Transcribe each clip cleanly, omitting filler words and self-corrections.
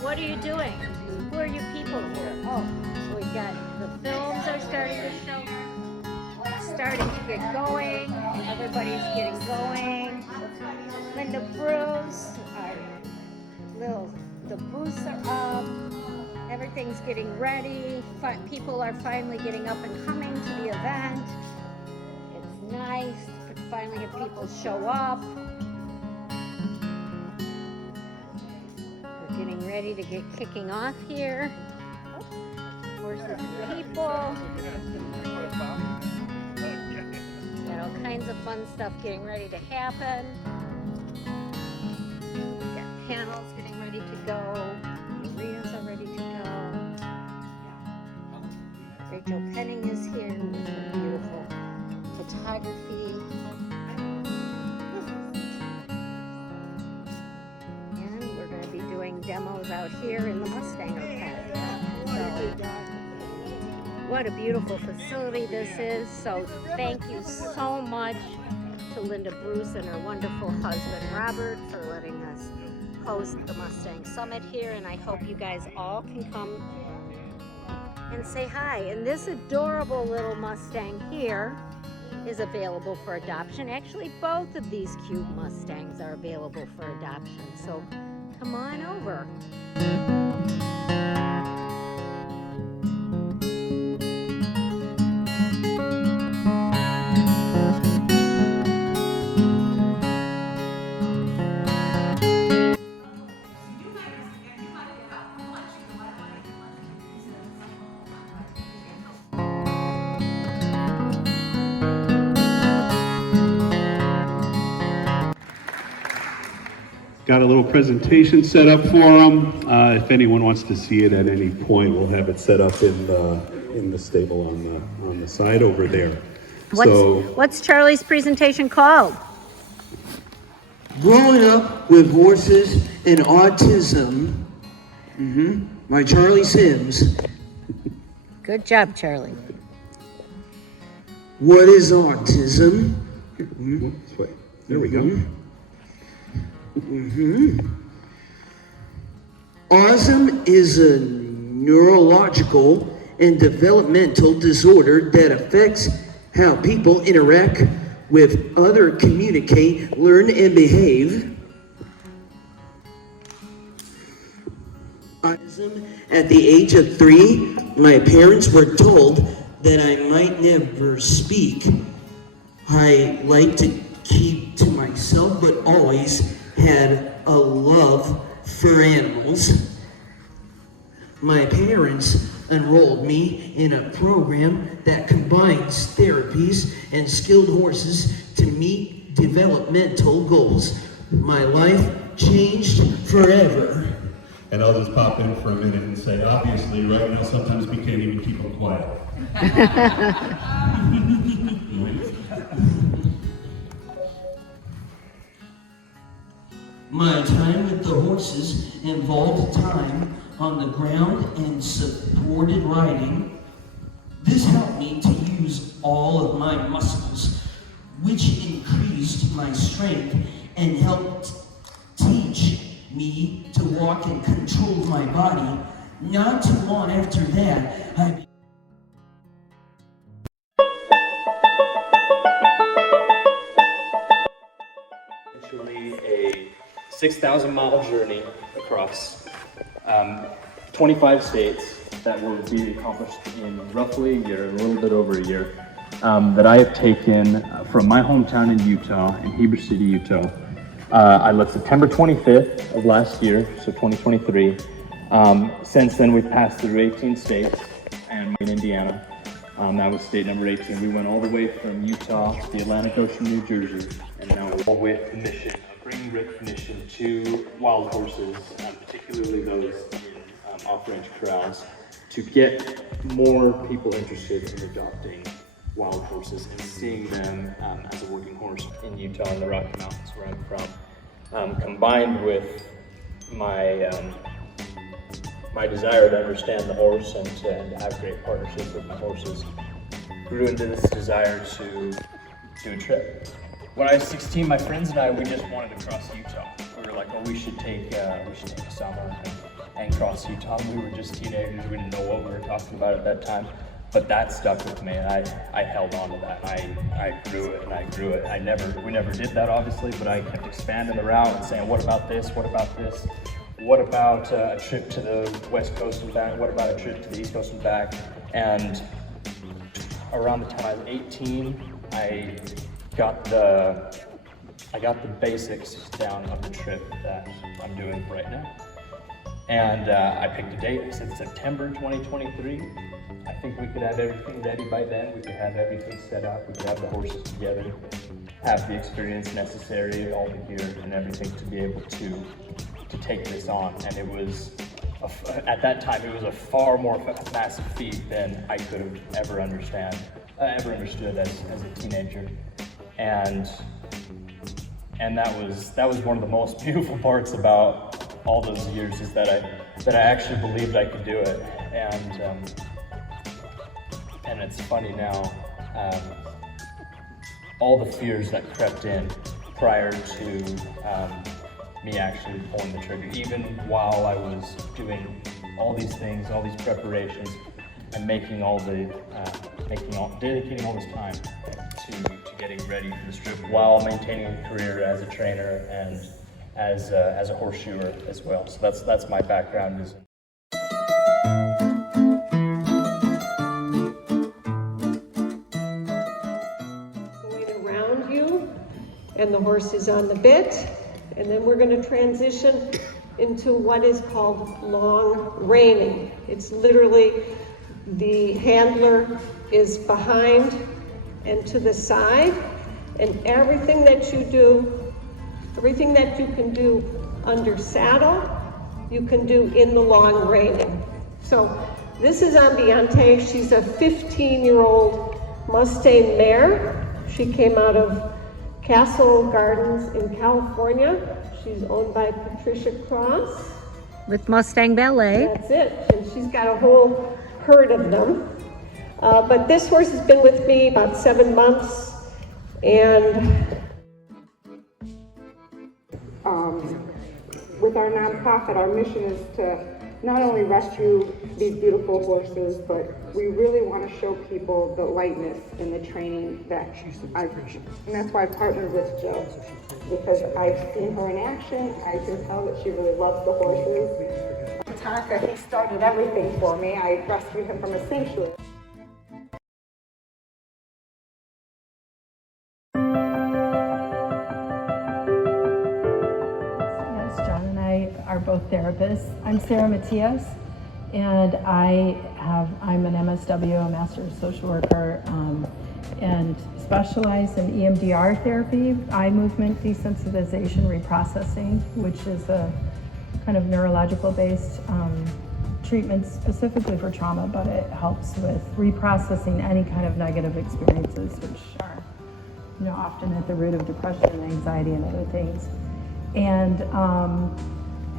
What are you doing? Who are your people here? Oh, so we've got the films are starting to show, starting to get going. Everybody's getting going. Linda Bruce, the booths are up. Everything's getting ready. People are finally getting up and coming to the event. It's nice to finally have people show up. We're getting ready to get kicking off here. Horses and people. Got all kinds of fun stuff getting ready to happen. We've got panels getting ready to go. Arenas are ready to go. Rachel Penning is here with her beautiful photography. And we're going to be doing demos out here in the Mustang Academy. So, what a beautiful facility this is. So thank you so much to Linda Bruce and her wonderful husband Robert for letting us host the Mustang Summit here, and I hope you guys all can come and say hi. And this adorable little Mustang here is available for adoption. Actually, both of these cute Mustangs are available for adoption, so come on over. Got a little presentation set up for them. If anyone wants to see it at any point, we'll have it set up in the stable on the side over there. What's Charlie's presentation called? Growing up with horses and autism. By Charlie Sims. Good job, Charlie. What is autism? This way. There we go. Autism is a neurological and developmental disorder that affects how people interact with others, communicate, learn, and behave. Autism. At the age of 3, my parents were told that I might never speak. I like to keep to myself, but always had a love for animals. My parents enrolled me in a program that combines therapies and skilled horses to meet developmental goals. My life changed forever. And I'll just pop in for a minute and say, obviously, right now, sometimes we can't even keep them quiet. My time with the horses involved time on the ground and supported riding. This helped me to use all of my muscles, which increased my strength and helped teach me to walk and control my body. Not too long after that, I Actually a 6,000-mile journey across 25 states that will be accomplished in roughly a year, a little bit over a year, that I have taken from my hometown in Utah, in Heber City, Utah. I left September 25th of last year, so 2023. Since then, we've passed through 18 states and in Indiana. That was state number 18. We went all the way from Utah to the Atlantic Ocean, New Jersey, and now we're all with mission, bringing recognition to wild horses, particularly those in off-range corrals, to get more people interested in adopting wild horses and seeing them as a working horse in Utah and the Rocky Mountains, where I'm from, combined with my my desire to understand the horse and to have great partnerships with my horses, grew into this desire to do a trip. When I was 16, my friends and I, we just wanted to cross Utah. We were like, oh, we should take a summer and Cross, Utah. We were just teenagers. We didn't know what we were talking about at that time. But that stuck with me, and I held on to that. I grew it and I grew it. We never did that, obviously, but I kept expanding the route and saying, what about this? What about this? What about a trip to the West Coast and back? What about a trip to the East Coast and back? And around the time I was 18, I got the basics down of the trip that I'm doing right now. And I picked a date. I said September 2023. I think we could have everything ready by then. We could have everything set up. We could have the horses together, have the experience necessary, all the gear and everything to be able to take this on. And it was, at that time, it was a far more massive feat than I could have ever understood as a teenager. And that was one of the most beautiful parts about all those years, is that I actually believed I could do it. And it's funny now, all the fears that crept in prior to me actually pulling the trigger, even while I was doing all these things, all these preparations, and dedicating all this time to getting ready for this trip, while maintaining a career as a trainer and as a horseshoer as well. So that's my background. Going around you, and the horse is on the bit, and then we're going to transition into what is called long reining. It's literally the handler is behind and to the side, and everything that you can do under saddle, you can do in the long reining. So this is Ambiente. She's a 15-year-old Mustang mare. She came out of Castle Gardens in California. She's owned by Patricia Cross. With Mustang Ballet. That's it, and she's got a whole herd of them. But this horse has been with me about 7 months, and with our nonprofit, our mission is to not only rescue these beautiful horses, but we really want to show people the lightness in the training and that's why I partnered with Jill, because I've seen her in action. I can tell that she really loves the horses. Taka, he started everything for me. I rescued him from a sanctuary. Are both therapists. I'm Jessip-Matias, and I'm an MSW, a Master of Social Worker, and specialize in EMDR therapy, eye movement desensitization reprocessing, which is a kind of neurological-based treatment specifically for trauma, but it helps with reprocessing any kind of negative experiences, which are, often at the root of depression and anxiety and other things. And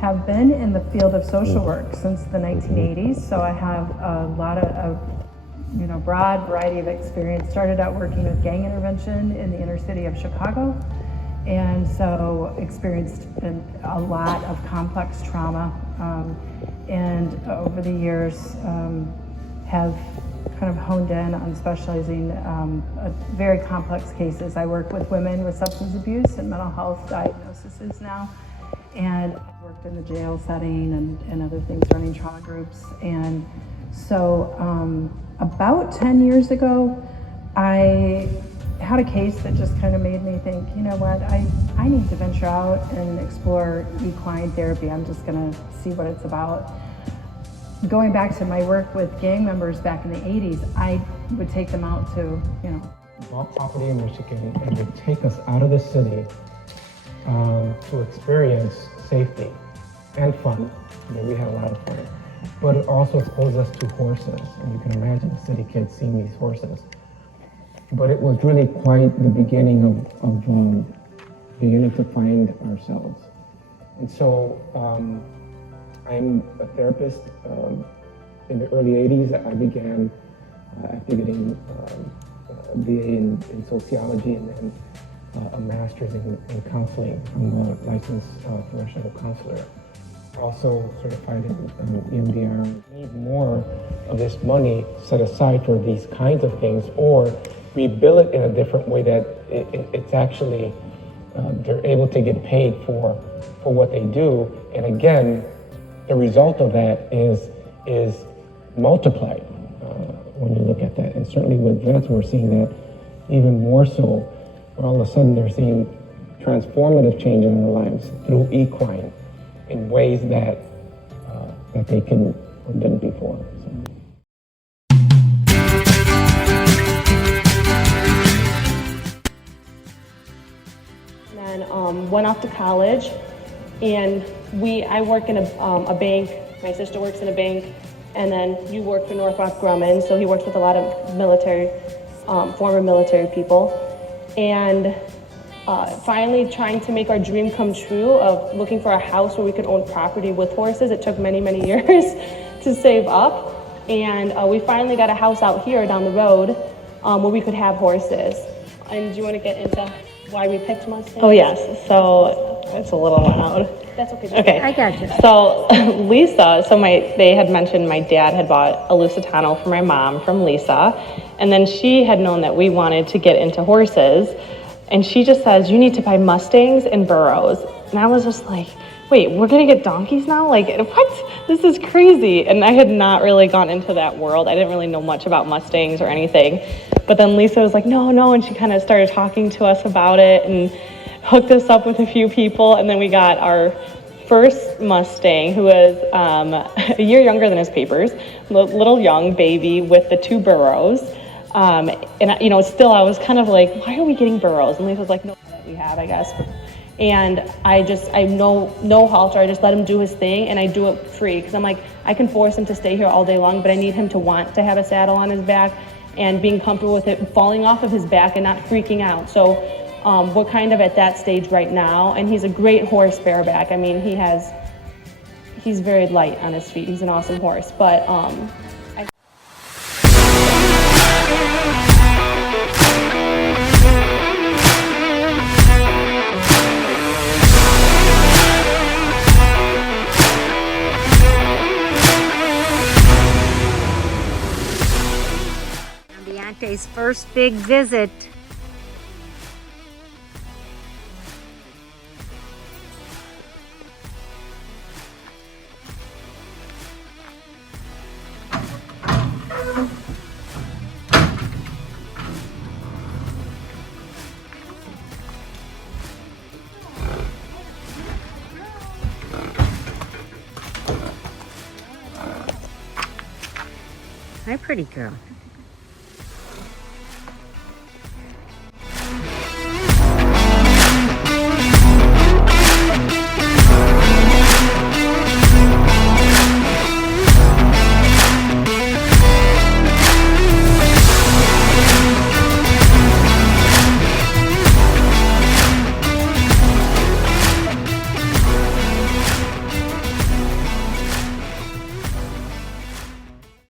have been in the field of social work since the 1980s, so I have a lot of broad variety of experience. Started out working with gang intervention in the inner city of Chicago, and so experienced a lot of complex trauma, and over the years have kind of honed in on specializing very complex cases. I work with women with substance abuse and mental health diagnoses now, and I've worked in the jail setting and other things, running trauma groups. And so about 10 years ago, I had a case that just kind of made me think, you know what, I need to venture out and explore equine therapy. I'm just gonna see what it's about. Going back to my work with gang members back in the 80s, I would take them out to, bought property in Michigan and would take us out of the city to experience safety and fun. We had a lot of fun. But it also exposed us to horses. And you can imagine a city kid seeing these horses. But it was really quite the beginning of beginning to find ourselves. And so I'm a therapist. In the early 80s, I began after getting a BA in sociology and then a master's in counseling. I'm a licensed professional counselor. also certified in EMDR. We need more of this money set aside for these kinds of things, or we bill it in a different way that it's actually, they're able to get paid for what they do. And again, the result of that is multiplied when you look at that. And certainly with vets, we're seeing that even more so, where all of a sudden they're seeing transformative change in their lives through equine in ways that that they didn't before. And then went off to college, and I work in a bank. My sister works in a bank, and then you work for Northrop Grumman, so he works with a lot of military, former military people, and finally trying to make our dream come true of looking for a house where we could own property with horses. It took many, many years to save up, and we finally got a house out here down the road where we could have horses. And do you want to get into why we picked Mustangs? Oh yes, so it's a little loud. That's okay. Okay. I got you. So Lisa, they had mentioned my dad had bought a Lusitano for my mom from Lisa, and then she had known that we wanted to get into horses, and she just says, you need to buy Mustangs and burros. And I was just like, wait, we're gonna get donkeys now? Like, what? This is crazy. And I had not really gone into that world. I didn't really know much about Mustangs or anything. But then Lisa was like, no, and she kind of started talking to us about it and hooked us up with a few people. And then we got our first Mustang, who was a year younger than his papers, little young baby with the 2 burros. And still I was kind of like, why are we getting burros? And Lisa was like, no, we have, I guess. And I no halter. I just let him do his thing, and I do it free, because I'm like, I can force him to stay here all day long, but I need him to want to have a saddle on his back and being comfortable with it falling off of his back and not freaking out. So we're kind of at that stage right now, and he's a great horse bareback. I mean, he's very light on his feet. He's an awesome horse, but Deante's first big visit. Hi, pretty girl.